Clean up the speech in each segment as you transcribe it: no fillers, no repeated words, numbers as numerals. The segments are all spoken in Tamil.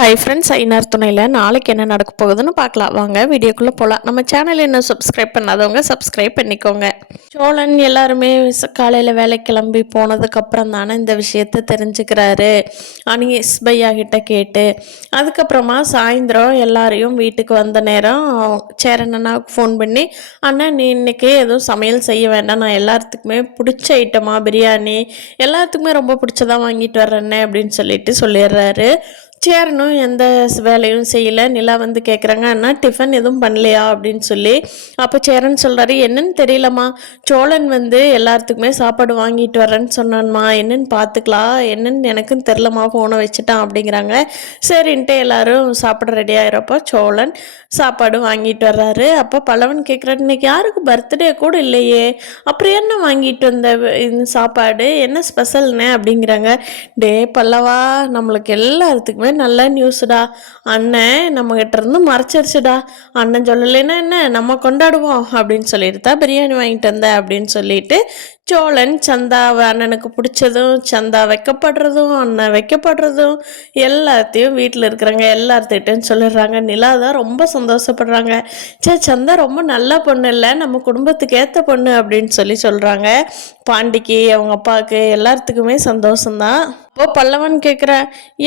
ஹாய் ஃப்ரெண்ட்ஸ், ஐநார் துணையில் நாளைக்கு என்ன நடக்க போகுதுன்னு பார்க்கலாம். வாங்க வீடியோக்குள்ளே போகலாம். நம்ம சேனல் என்ன சப்ஸ்கிரைப் பண்ணாதவங்க சப்ஸ்கிரைப் பண்ணிக்கோங்க. சோழன் எல்லாருமே காலையில் வேலைக்கு கிளம்பி போனதுக்கப்புறம் தானே இந்த விஷயத்த தெரிஞ்சுக்கிறாரு அனீஸ் பையா கிட்ட கேட்டு. அதுக்கப்புறமா சாயந்தரம் எல்லாரையும் வீட்டுக்கு வந்த நேரம் சேரன் அண்ணாவுக்கு ஃபோன் பண்ணி, அண்ணா நீ இன்னைக்கு எதுவும் சமையல் செய்ய வேண்டாம், நான் எல்லாத்துக்குமே பிடிச்ச ஐட்டமா பிரியாணி எல்லாத்துக்குமே ரொம்ப பிடிச்சதான் வாங்கிட்டு வர்றேன்னே அப்படின்னு சொல்லிடுறாரு. சேரனும் எந்த வேலையும் செய்யலை. நிலா வந்து கேட்குறாங்க, அண்ணா டிஃபன் எதுவும் பண்ணலையா அப்படின்னு சொல்லி. அப்போ சேரன் சொல்கிறாரு, என்னன்னு தெரியலம்மா, சோழன் வந்து எல்லாத்துக்குமே சாப்பாடு வாங்கிட்டு வரேன்னு சொன்னான்மா, என்னன்னு பார்த்துக்கலாம், என்னன்னு எனக்கும் தெரிலம்மா, ஃபோனை வச்சுட்டான் அப்படிங்கிறாங்க. சரின்ட்டு எல்லாரும் சாப்பிட ரெடி ஆகிறப்போ சோழன் சாப்பாடு வாங்கிட்டு வர்றாரு. அப்போ பல்லவன் கேட்குறாரு, இன்னைக்கு யாருக்கு பர்த்டே கூட இல்லையே, அப்புறம் என்ன வாங்கிட்டு வந்த இந்த சாப்பாடு என்ன ஸ்பெஷல்னு அப்படிங்கிறாங்க. டே பல்லவா, நம்மளுக்கு எல்லாத்துக்குமே நல்ல நியூஸ்டா, அண்ணன் நம்மகிட்ட இருந்து மறைச்சிருச்சுடா, அண்ணன் சொல்லலைன்னா என்ன நம்ம கொண்டாடுவோம் அப்படின்னு சொல்லிட்டு தான் பிரியாணி வாங்கிட்டு வந்தேன் அப்படின்னு சொல்லிட்டு சோழன் சந்தாவை அண்ணனுக்கு பிடிச்சதும் சந்தா வைக்கப்படுறதும் அண்ணன் வைக்கப்படுறதும் எல்லாத்தையும் வீட்டில் இருக்கிறவங்க எல்லார்த்திட்டையும் சொல்லிடுறாங்க. நிலா தான் ரொம்ப சந்தோஷப்படுறாங்க. சந்தா ரொம்ப நல்ல பொண்ணு இல்லை, நம்ம குடும்பத்துக்கு ஏற்ற பொண்ணு அப்படின்னு சொல்கிறாங்க. பாண்டிக்கு அவங்க அப்பாவுக்கு எல்லாத்துக்குமே சந்தோஷம்தான். அப்போ பல்லவன் கேட்குற,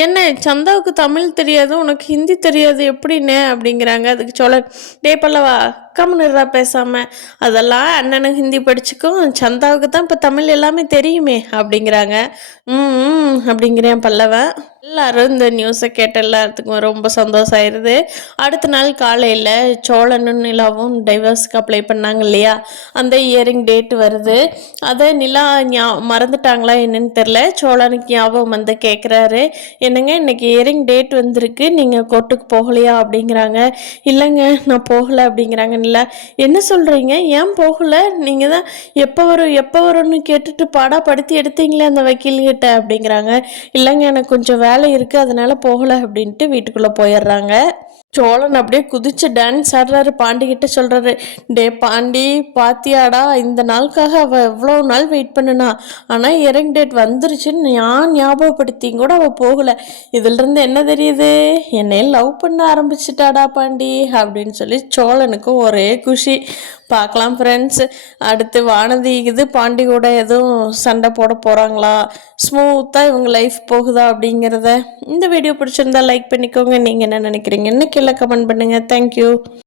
என்ன சந்தாவுக்கு தமிழ் தெரியாது, உனக்கு ஹிந்தி தெரியாது எப்படின்னு அப்படிங்கிறாங்க. அதுக்கு சோழன், டே பல்லவா கம்முன்னுறா பேசாமல், அதெல்லாம் அண்ணனுக்கு ஹிந்தி படிச்சுக்கும், சந்தாவுக்கு தான் இப்போ தமிழ் எல்லாமே தெரியுமே அப்படிங்கிறாங்க. அப்படிங்கிறேன் பல்லவன். எல்லாரும் இந்த நியூஸை கேட்ட எல்லாத்துக்கும் ரொம்ப சந்தோஷம் ஆயிடுது. அடுத்த நாள் காலையில் சோழனும் நிலாவும் டைவர்ஸ்க்கு அப்ளை பண்ணாங்க இல்லையா, அந்த இயரிங் டேட் வருது. அதை நிலா மறந்துட்டாங்களா என்னன்னு தெரில. சோழனுக்கு ஞாபகம் வந்து கேட்குறாரு, என்னங்க இன்னைக்கு இயரிங் டேட் வந்திருக்கு, நீங்கள் கோர்ட்டுக்கு போகலையா அப்படிங்கிறாங்க. இல்லைங்க நான் போகலை அப்படிங்கிறாங்க. நிலா, என்ன சொல்கிறீங்க, ஏன் போகலை, நீங்கள் தான் எப்போ வரும்னு கேட்டுட்டு படுத்தி எடுத்தீங்களே அந்த வக்கீல்கிட்ட அப்படிங்கிறாங்க. இல்லைங்க எனக்கு கொஞ்சம் வேலை இருக்குது அதனால போகலை அப்படின்ட்டு வீட்டுக்குள்ளே போயிடுறாங்க. சோழன் அப்படியே குதிச்சு டான்ஸ் ஆடுறாரு. பாண்டி கிட்ட சொல்கிறாரு, டே பாண்டி பாத்தியாடா, இந்த நாளுக்காக அவள் எவ்வளோ நாள் வெயிட் பண்ணுனா, ஆனால் இயரிங் டேட் வந்துருச்சுன்னு நான் ஞாபகப்படுத்தியும் கூட அவள் போகலை. இதுலேருந்து என்ன தெரியுது, என்னையும் லவ் பண்ண ஆரம்பிச்சிட்டாடா பாண்டி அப்படின்னு சொல்லி சோழனுக்கு ஒரே குஷி. பார்க்கலாம் ஃப்ரெண்ட்ஸ், அடுத்து வானதி இது பாண்டி கூட எதுவும் சண்டை போட போகிறாங்களா, ஸ்மூத்தாக இவங்க லைஃப் போகுதா அப்படிங்கிறத. இந்த வீடியோ பிடிச்சிருந்தா லைக் பண்ணிக்கோங்க. நீங்கள் என்ன நினைக்கிறீங்கன்னு கீழே கமெண்ட் பண்ணுங்கள். தேங்க்யூ.